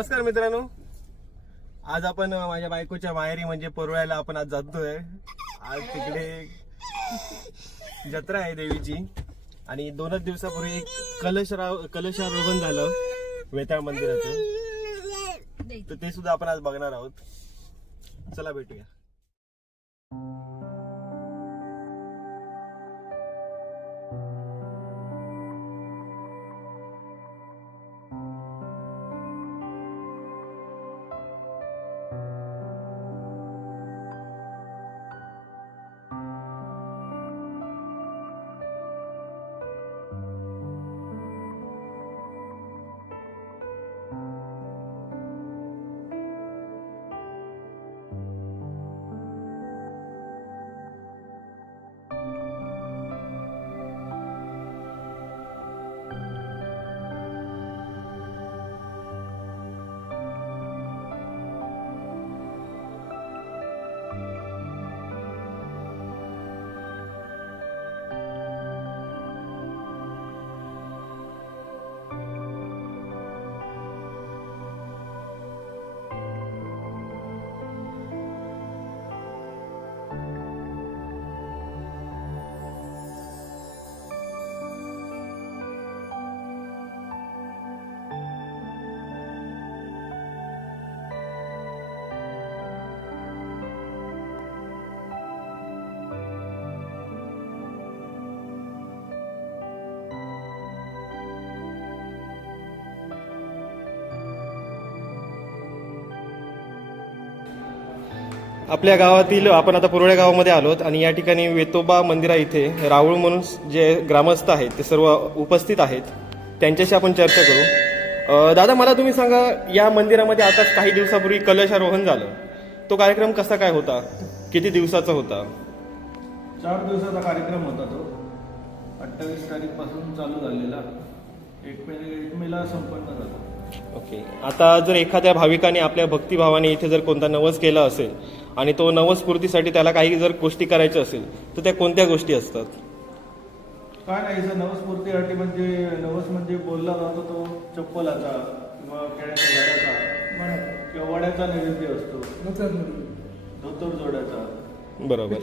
नमस्कार मित्रांनो, आज आपण माझ्या बायकोच्या माहेरी म्हणजे परुळ्याला आपण आज जातोय। आज तिकडे जत्रा आहे देवीची आणि 2 दिवसापूर्वी एक कलशारोहण झालं वेताळ मंदिराचं, तर ते सुद्धा आपण आज बघणार आहोत। चला भेटूया। आपल्या गावातील आपण आता पुरवळ्या गावामध्ये आलोत आणि या ठिकाणी वेतोबा मंदिरा इथे राहुळ म्हणून जे ग्रामस्थ आहेत ते सर्व उपस्थित आहेत, त्यांच्याशी आपण चर्चा करू। दादा, मला तुम्ही सांगा, या मंदिरामध्ये आता काही दिवसापूर्वी कलशारोहण झालं, तो कार्यक्रम कसा काय होता, किती दिवसाचा होता? 4 दिवसाचा कार्यक्रम होता तो। 28 तारीखपासून चालू झालेला, 1 मेला संपन्न झाला। ओके, आता जर एखाद्या भाविकाने आपल्या भक्तिभावाने इथे जर कोणता नवस केला असेल आणि तो नवस्फूर्तीसाठी त्याला काही जर गोष्टी करायच्या असेल तर त्या कोणत्या गोष्टी असतात? काय नाही, नवस्फूर्तीसाठी म्हणजे नवस म्हणजे बोलला जातो तो चप्पलाचा किंवा केळ्याच्या झाडाचा किंवा वड्याचा नैवेद्य असतो, धोतर जोड्याचा। बरोबर।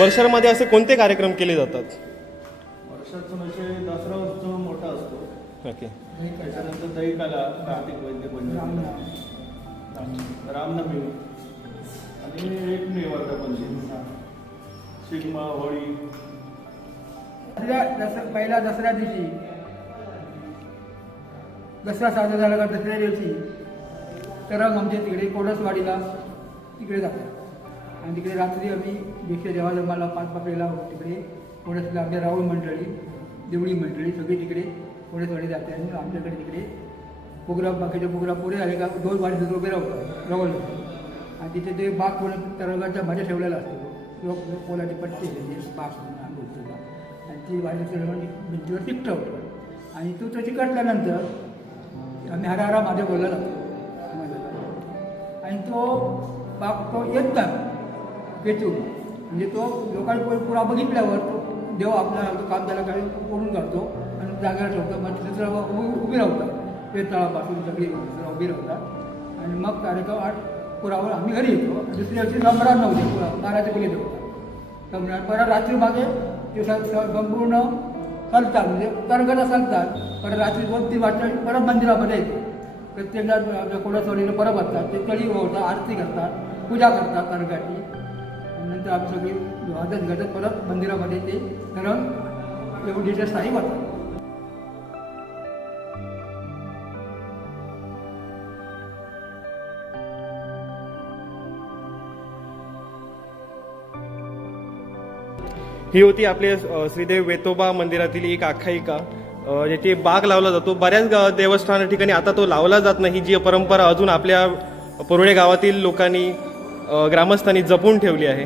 वर्षामध्ये असे कोणते कार्यक्रम केले जातात? वर्षाचा म्हणजे दसरा उत्सव मोठा असतो। ओके। त्याच्यानंतर दहीकाला, कार्तिक वैद्य पंचमी, रामनवमी आणि एक वर्धापन, शिगमा, होळी। पहिला दसऱ्या दिवशी, दसरा साजरा झाला का दसऱ्या दिवशी तर आमच्या तिकडे कोडसवाडीला तिकडे जातात आणि तिकडे रात्री आम्ही भिक्षा देवाला मला 5 पाकळीला तिकडे कोडसला आमच्या राहुळ मंडळी, देवळी मंडळी सगळी तिकडे कोडसवाडी जाते आणि आमच्याकडे तिकडे प्रोग्राम, बाकीचे प्रोग्राम पुढे आले का 2 वाडी उभे राहतात राहुल, आणि तिथे ते बाग कोण तरंगाच्या मध्ये ठेवलेला असतो, पोलाची पट्टी त्याची बाग बोलतो आणि ती वाडी भिंतीवर चिकटवतो आणि तो त्याची कटल्यानंतर आम्ही हरा हरा माझ्या बोलला जातो आणि तो बाग तो येत नाही पेचून, म्हणजे तो लोकांनी पुरा बघितल्यावर तो देव आपला काम त्याला काही करून काढतो आणि जागेला ठेवतो, मग दुसरं उभी राहतात, पेतळापासून सगळी उभी राहतात आणि मग कार्यक्रम 8 पुरावर आम्ही घरी येतो। दुसऱ्या दिवशी रमरात नव्हते, पुरा 12चे पहिले ठेवतात रमरात, परत रात्री मागे ते संपूर्ण चालतात, म्हणजे तरंगाला चालतात, परत रात्री 2-3 वाजता परत मंदिरामध्ये येते, प्रत्येकदा कोणाचोरीला परत बसतात, ते तळी ओढतात, आरती करतात, पूजा करतात तरंगाची, आणि नंतर आम्ही सगळी वाजत घडत परत मंदिरामध्ये ते तरंग एवढीच्या स्थायी वाटतात। ही होती आपले श्रीदेव वेतोबा मंदिरातील एक आख्यायिका, ज्याची बाग लावला जातो। बऱ्याच देवस्थान ठिकाणी आता तो लावला जात नाही, जी परंपरा अजून आपल्या पुरवळे गावातील लोकांनी, ग्रामस्थांनी जपून ठेवली आहे।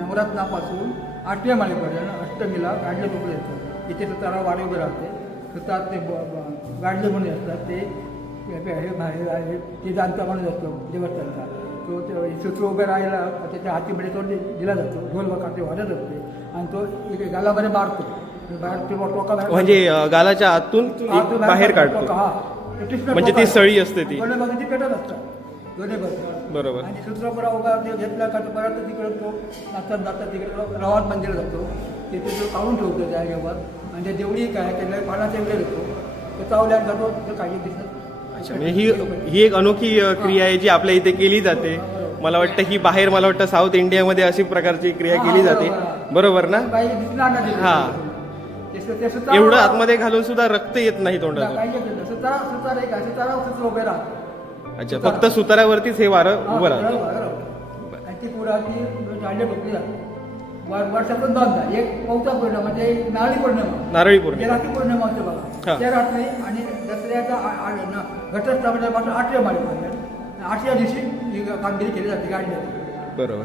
नवरात्रापासून 8व्या माळेपर्यंत अष्टमीला गाडले लोक येतात, इथे त्याला वाडे उभे राहते, तर ते गाडले म्हणून असतात, ते जाणता माणूस असतो देवस्थानचा, तो सूत्र उभे राहायला त्याच्या हातीमध्ये तो दिला जातो, ढोल व काटे वाजत असते आणि तो इकडे गालामध्ये मारतो बाहेर ते टोका बाहेर म्हणजे गालाच्या आतून एक बाहेर काढतो. म्हणजे ती सळी असते ती. दोन्ही बाजूची पेटत असतात दोन्ही बाजू. बरोबर. आणि सूत्रपुरा उगा ते घेतला का तर परत तिकडे तो नाचत नाचत तिकडे रवात मंदिर जातो तिथे तो काढून ठेवतो त्या जागेवर. आणि ते देवळी काय त्याला पाण्याचा वेळ येतो तो चावल्यात जातो तर काही दिसत. अच्छा, म्हणजे ही एक अनोखी क्रिया आहे जी आपल्या इथे केली जाते. मला वाटतं ही बाहेर, मला वाटतं साऊथ इंडियामध्ये अशी प्रकारची क्रिया केली जाते. बरोबर ना? काही दिसणार नाही तिथे. हा. ते सुतार एवढं आतमध्ये घालून सुद्धा रक्त येत नाही तोंडातून. काही येत नाही. सुतार एक आहे सुतारावर सूत्र उभे राहतो. अच्छा, फक्त सुतारावरतीच हे वारं उभं राहतं. आणि ती पुरा ती जांडे ठोकली जाते. वर्षातून दोनदा एक पौता पौर्णिमा म्हणजे नारळी पौर्णिमा, नारळी पौर्णिमा. रात्री पौर्णिमा असते हा. बघा त्या रात्री. आणि दसऱ्याचा घटस्थापनेपासून 8व्या माळी 8व्या दिवशी ही कामगिरी केली जाते गाडण्याची. बरोबर.